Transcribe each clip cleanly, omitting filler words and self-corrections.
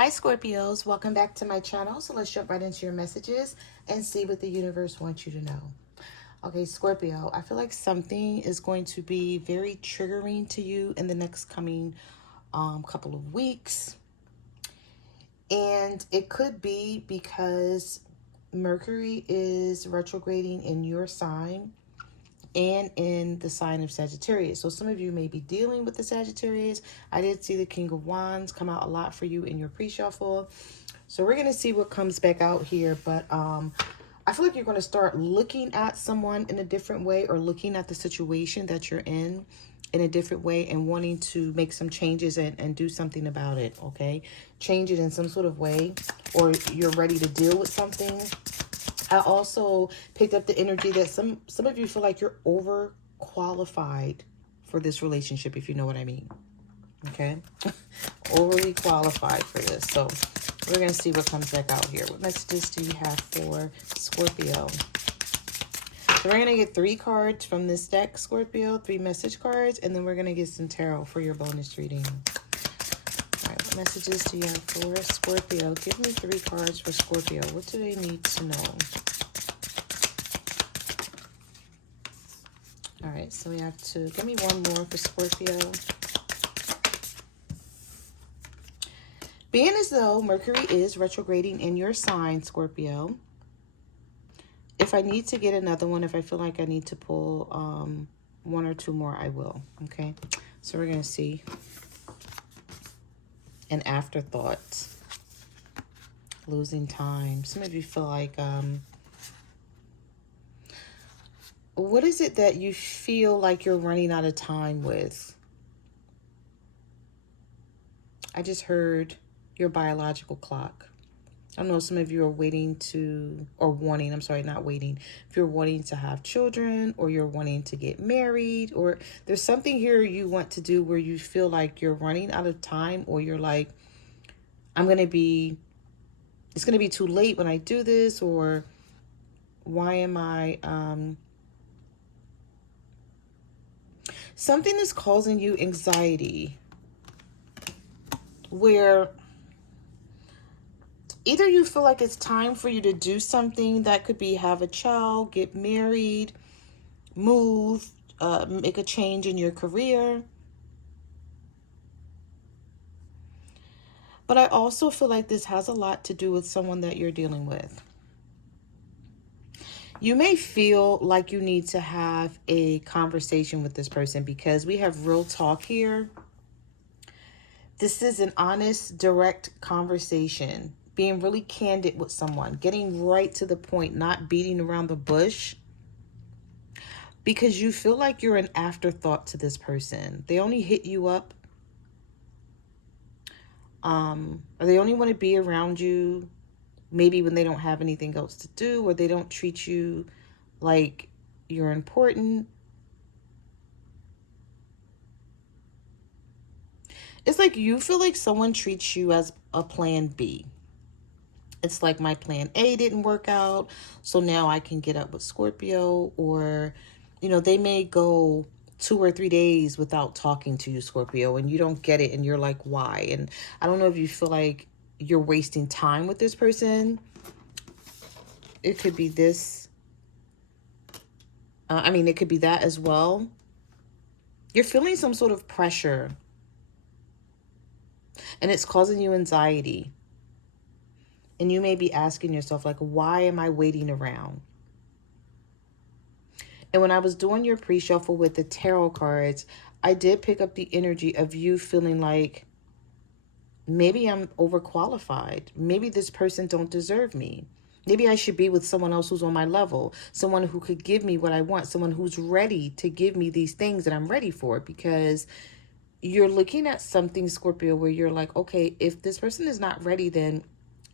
Hi Scorpios, welcome back to my channel. So let's jump right into your messages and see what the universe wants you to know. Okay, Scorpio, I feel like something is going to be very triggering to you in the next coming couple of weeks. And it could be because Mercury is retrograding in your sign and in the sign of Sagittarius. So some of you may be dealing with the Sagittarius. I did see the King of Wands come out a lot for you in your pre-shuffle. So we're going to see what comes back out here. But I feel like you're going to start looking at someone in a different way, or looking at the situation that you're in a different way, and wanting to make some changes and do something about it, okay? Change it in some sort of way, or you're ready to deal with something. I also picked up the energy that some of you feel like you're overqualified for this relationship, if you know what I mean. Okay? Overly qualified for this. So we're going to see what comes back out here. What messages do you have for Scorpio? So we're going to get 3 cards from this deck, Scorpio. 3 message cards. And then we're going to get some tarot for your bonus reading. All right, what messages do you have for Scorpio? Give me 3 cards for Scorpio. What do they need to know? All right, so we have to give me 1 more for Scorpio. Being as though Mercury is retrograding in your sign, Scorpio, if I need to get another one, if I feel like I need to pull 1 or 2 more, I will. Okay, so we're going to see an afterthought. Losing time. Some of you feel like, what is it that you feel like you're running out of time with? I just heard your biological clock. I know some of you are waiting to, or wanting, I'm sorry, not waiting. If you're wanting to have children, or you're wanting to get married, or there's something here you want to do where you feel like you're running out of time, or you're like, it's going to be too late when I do this, or why am I, something is causing you anxiety, where either you feel like it's time for you to do something. That could be have a child, get married, move, make a change in your career. But I also feel like this has a lot to do with someone that you're dealing with. You may feel like you need to have a conversation with this person, because we have real talk here. This is an honest, direct conversation. Being really candid with someone. Getting right to the point. Not beating around the bush. Because you feel like you're an afterthought to this person. They only hit you up. Or they only want to be around you maybe when they don't have anything else to do, or they don't treat you like you're important. It's like you feel like someone treats you as a plan B. It's like, my plan A didn't work out, so now I can get up with Scorpio. Or, you know, they may go 2 or 3 days without talking to you, Scorpio, and you don't get it, and you're like, why? And I don't know if you feel like you're wasting time with this person. It could be this. It could be that as well. You're feeling some sort of pressure, and it's causing you anxiety. And you may be asking yourself, like, why am I waiting around? And when I was doing your pre-shuffle with the tarot cards, I did pick up the energy of you feeling like, maybe I'm overqualified. Maybe this person don't deserve me. Maybe I should be with someone else who's on my level. Someone who could give me what I want. Someone who's ready to give me these things that I'm ready for. Because you're looking at something, Scorpio, where you're like, okay, if this person is not ready, then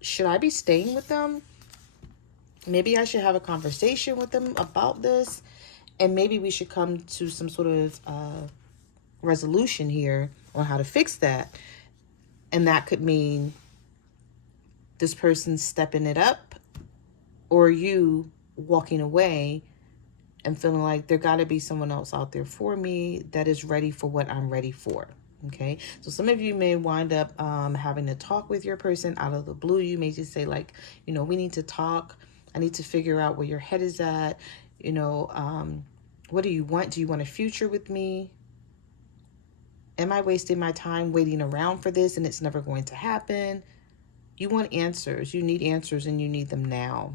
should I be staying with them? Maybe I should have a conversation with them about this. And maybe we should come to some sort of resolution here on how to fix that. And that could mean this person stepping it up, or you walking away and feeling like there got to be someone else out there for me that is ready for what I'm ready for. Okay, so some of you may wind up having to talk with your person out of the blue. You may just say like, you know, we need to talk. I need to figure out where your head is at. You know, what do you want? Do you want a future with me? Am I wasting my time waiting around for this and it's never going to happen? You want answers. You need answers and you need them now.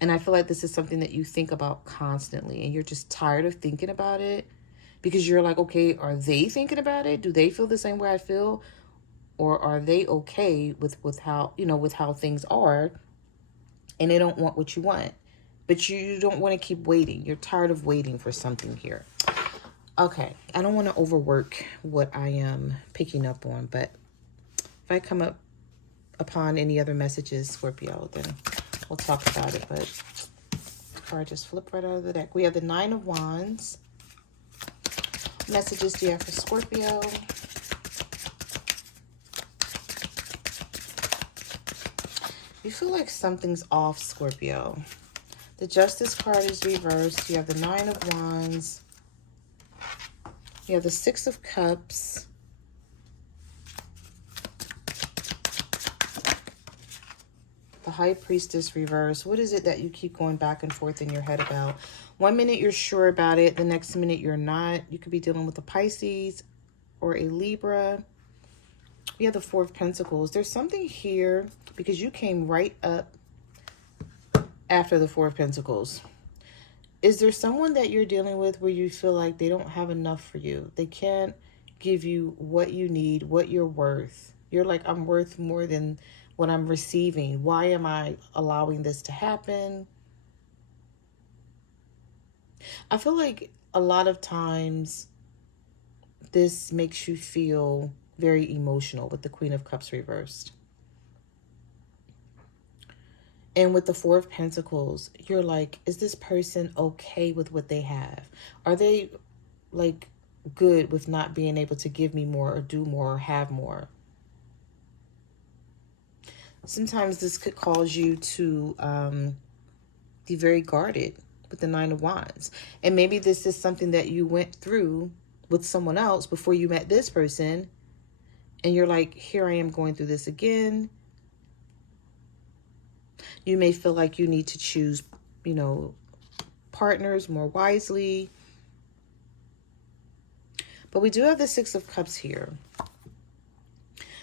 And I feel like this is something that you think about constantly and you're just tired of thinking about it because you're like, okay, are they thinking about it? Do they feel the same way I feel? Or are they okay with how, you know, with how things are and they don't want what you want? But you don't want to keep waiting. You're tired of waiting for something here. Okay, I don't want to overwork what I am picking up on, but if I come up upon any other messages, Scorpio, then we'll talk about it. But or I just flip right out of the deck. We have the Nine of Wands. Messages do you have for Scorpio? You feel like something's off, Scorpio. The Justice card is reversed. You have the Nine of Wands. You have the Six of Cups. The High Priestess reverse. What is it that you keep going back and forth in your head about? 1 minute you're sure about it. The next minute you're not. You could be dealing with a Pisces or a Libra. You have the Four of Pentacles. There's something here because you came right up after the Four of Pentacles. Is there someone that you're dealing with where you feel like they don't have enough for you? They can't give you what you need, what you're worth. You're like, I'm worth more than what I'm receiving. Why am I allowing this to happen? I feel like a lot of times this makes you feel very emotional with the Queen of Cups reversed. And with the Four of Pentacles, you're like, is this person okay with what they have? Are they like good with not being able to give me more or do more or have more? Sometimes this could cause you to be very guarded with the Nine of Wands. And maybe this is something that you went through with someone else before you met this person. And you're like, here I am going through this again. You may feel like you need to choose, you know, partners more wisely. But we do have the Six of Cups here.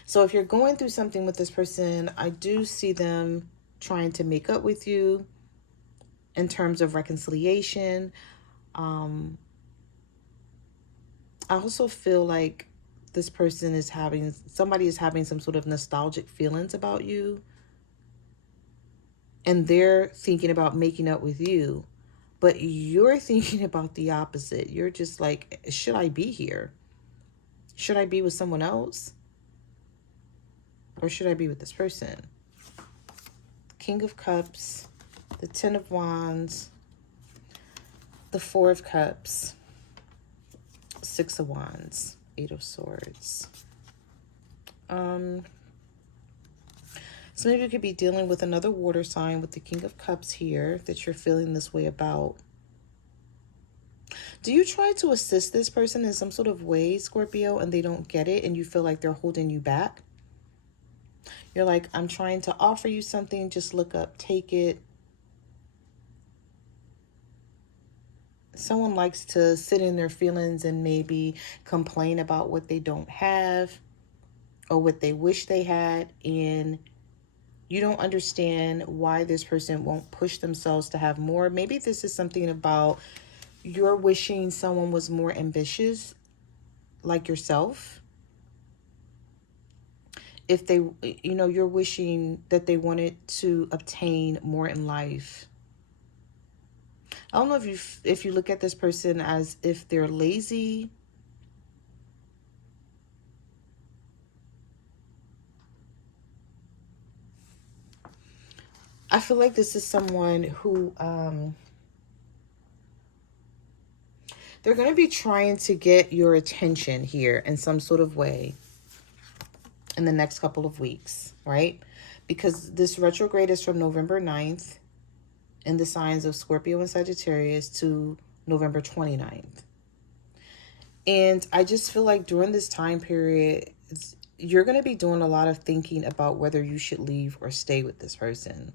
So if you're going through something with this person, I do see them trying to make up with you in terms of reconciliation. I also feel like this person is having, somebody is having some sort of nostalgic feelings about you. And they're thinking about making up with you. But you're thinking about the opposite. You're just like, should I be here? Should I be with someone else? Or should I be with this person? King of Cups, the Ten of Wands, the Four of Cups, Six of Wands, Eight of Swords. So maybe you could be dealing with another water sign with the King of Cups here that you're feeling this way about. Do you try to assist this person in some sort of way, Scorpio, and they don't get it and you feel like they're holding you back? You're like, I'm trying to offer you something. Just look up, take it. Someone likes to sit in their feelings and maybe complain about what they don't have or what they wish they had. And you don't understand why this person won't push themselves to have more. Maybe this is something about you're wishing someone was more ambitious like yourself. If they, you know, you're wishing that they wanted to obtain more in life. I don't know if you look at this person as if they're lazy. I feel like this is someone who they're going to be trying to get your attention here in some sort of way in the next couple of weeks, right? Because this retrograde is from November 9th in the signs of Scorpio and Sagittarius to November 29th. And I just feel like during this time period, you're going to be doing a lot of thinking about whether you should leave or stay with this person.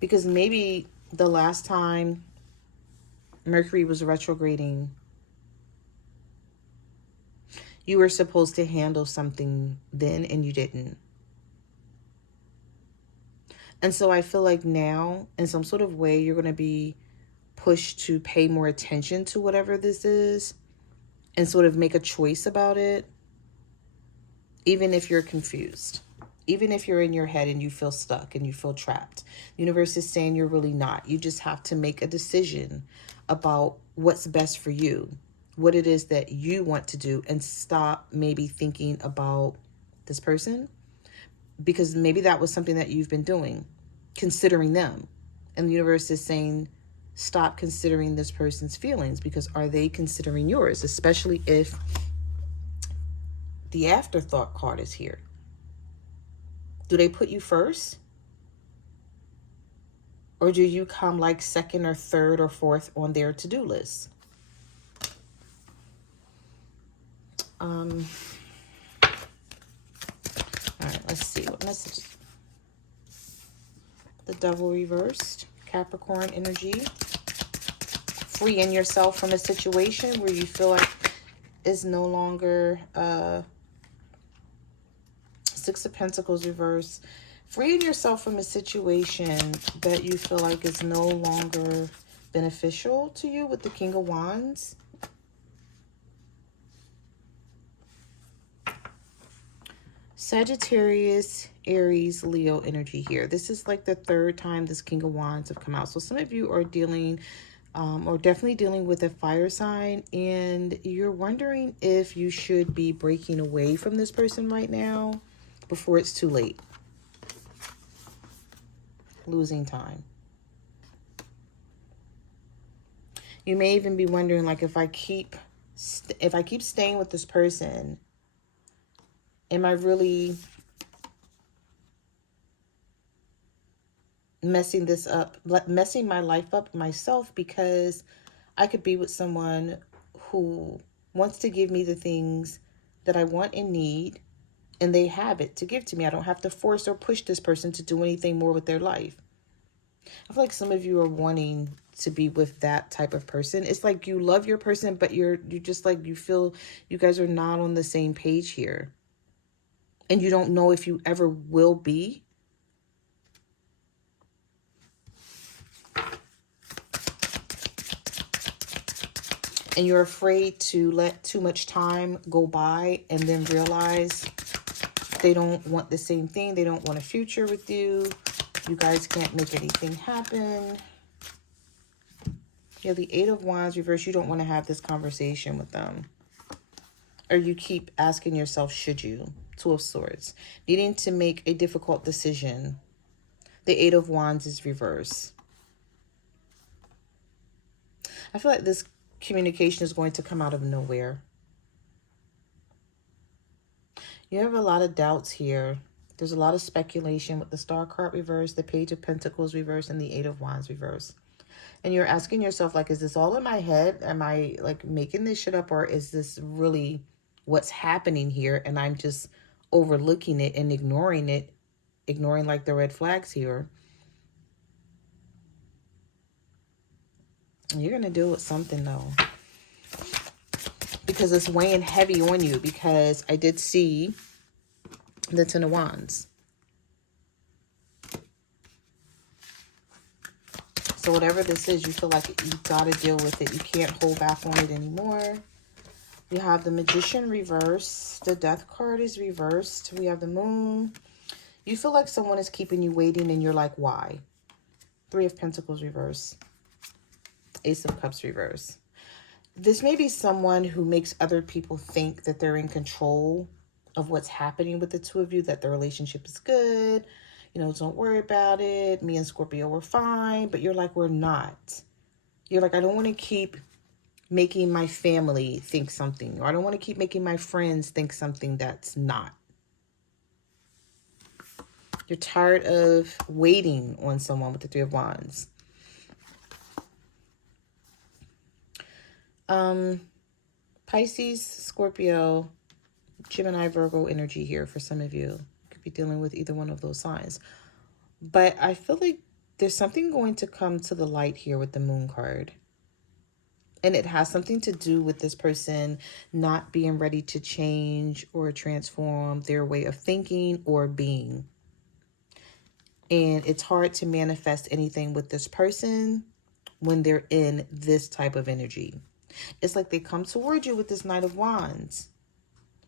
Because maybe the last time Mercury was retrograding, you were supposed to handle something then and you didn't. And so I feel like now, in some sort of way, you're going to be pushed to pay more attention to whatever this is and sort of make a choice about it, even if you're confused. Even if you're in your head and you feel stuck and you feel trapped. The universe is saying you're really not. You just have to make a decision about what's best for you, what it is that you want to do, and stop maybe thinking about this person, because maybe that was something that you've been doing, considering them. And the universe is saying, stop considering this person's feelings, because are they considering yours? Especially if the afterthought card is here. Do they put you first? Or do you come like second or third or fourth on their to-do list? All right, let's see what message. The Devil reversed, Capricorn energy. Freeing yourself from a situation where you feel like it's no longer Six of Pentacles reverse. Freeing yourself from a situation that you feel like is no longer beneficial to you with the King of Wands. Sagittarius, Aries, Leo energy here. This is like the third time this King of Wands have come out. So some of you are dealing or definitely dealing with a fire sign, and you're wondering if you should be breaking away from this person right now before it's too late. Losing time. You may even be wondering, like, if I keep staying with this person, am I really messing this up, messing my life up myself? Because I could be with someone who wants to give me the things that I want and need, and they have it to give to me. I don't have to force or push this person to do anything more with their life. I feel like some of you are wanting to be with that type of person. It's like you love your person, but you just like, you feel you guys are not on the same page here. And you don't know if you ever will be. And you're afraid to let too much time go by and then realize they don't want the same thing. They don't want a future with you. You guys can't make anything happen. Yeah, the Eight of Wands reverse. You don't want to have this conversation with them. Or you keep asking yourself, should you? Two of Swords. Needing to make a difficult decision. The Eight of Wands is reverse. I feel like this communication is going to come out of nowhere. You have a lot of doubts here. There's a lot of speculation with the Star card reverse, the Page of Pentacles reverse, and the Eight of Wands reverse. And you're asking yourself, like, is this all in my head? Am I like making this shit up, or is this really what's happening here? And I'm just overlooking it and ignoring it, ignoring like the red flags here. And you're going to deal with something though, because it's weighing heavy on you, because I did see the Ten of Wands. So whatever this is, you feel like you've got to deal with it. You can't hold back on it anymore. We have the Magician reverse. The Death card is reversed. We have the Moon. You feel like someone is keeping you waiting and you're like, why? Three of Pentacles reverse. Ace of Cups reverse. This may be someone who makes other people think that they're in control of what's happening with the two of you, that the relationship is good. You know, don't worry about it. Me and Scorpio were fine. But you're like, we're not. You're like, I don't want to keep making my family think something. Or I don't want to keep making my friends think something that's not. You're tired of waiting on someone with the Three of Wands. Pisces, Scorpio, Gemini, Virgo energy here for some of you. You could be dealing with either one of those signs. But I feel like there's something going to come to the light here with the Moon card. And it has something to do with this person not being ready to change or transform their way of thinking or being. And it's hard to manifest anything with this person when they're in this type of energy. It's like they come toward you with this Knight of Wands,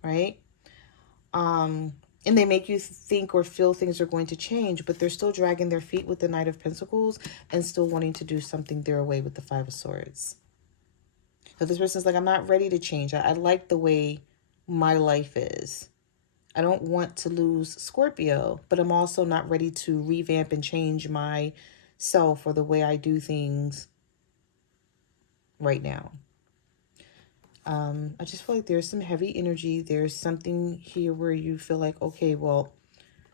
right? And they make you think or feel things are going to change, but they're still dragging their feet with the Knight of Pentacles and still wanting to do something their way with the Five of Swords. So this person's like, I'm not ready to change. I like the way my life is. I don't want to lose Scorpio, but I'm also not ready to revamp and change myself or the way I do things right now. I just feel like there's some heavy energy. There's something here where you feel like, okay, well,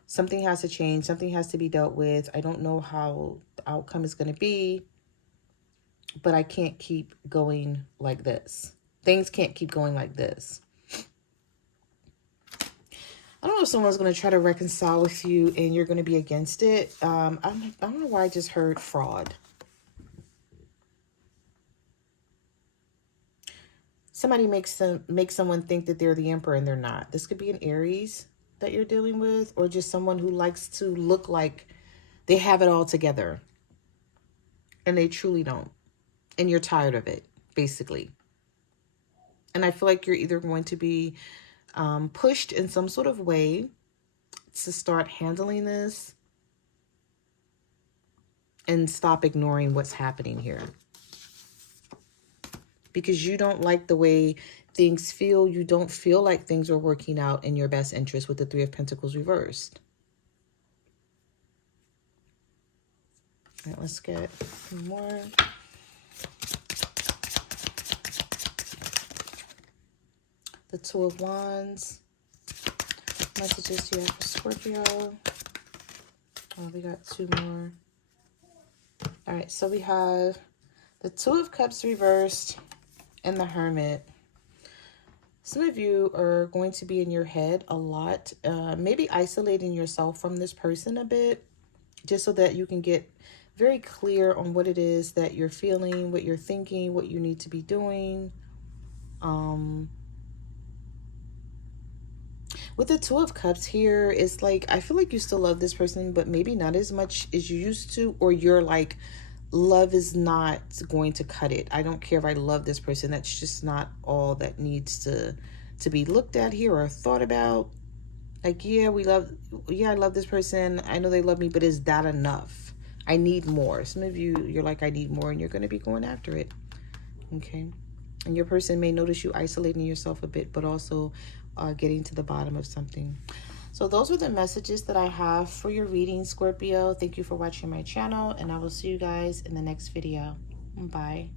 something has to change. Something has to be dealt with. I don't know how the outcome is going to be, but I can't keep going like this. Things can't keep going like this. I don't know if someone's going to try to reconcile with you and you're going to be against it. I don't know why I just heard fraud. Somebody makes someone think that they're the emperor and they're not. This could be an Aries that you're dealing with, or just someone who likes to look like they have it all together and they truly don't. And you're tired of it, basically. And I feel like you're either going to be pushed in some sort of way to start handling this and stop ignoring what's happening here. Because you don't like the way things feel. You don't feel like things are working out in your best interest with the Three of Pentacles reversed. All right, let's get more. The Two of Wands. Messages you have for Scorpio. Oh, we got two more. All right, so we have the Two of Cups reversed and the Hermit. Some of you are going to be in your head a lot, maybe isolating yourself from this person a bit, just so that you can get very clear on what it is that you're feeling, what you're thinking, what you need to be doing. With the Two of Cups here, it's like, I feel like you still love this person, but maybe not as much as you used to, or you're like, love is not going to cut it. I don't care if I love this person. That's just not all that needs to be looked at here or thought about. Like, yeah, I love this person. I know they love me, but is that enough? I need more. Some of you, you're like, I need more, and you're going to be going after it. Okay. And your person may notice you isolating yourself a bit, but also getting to the bottom of something. So those are the messages that I have for your reading, Scorpio. Thank you for watching my channel, and I will see you guys in the next video. Bye.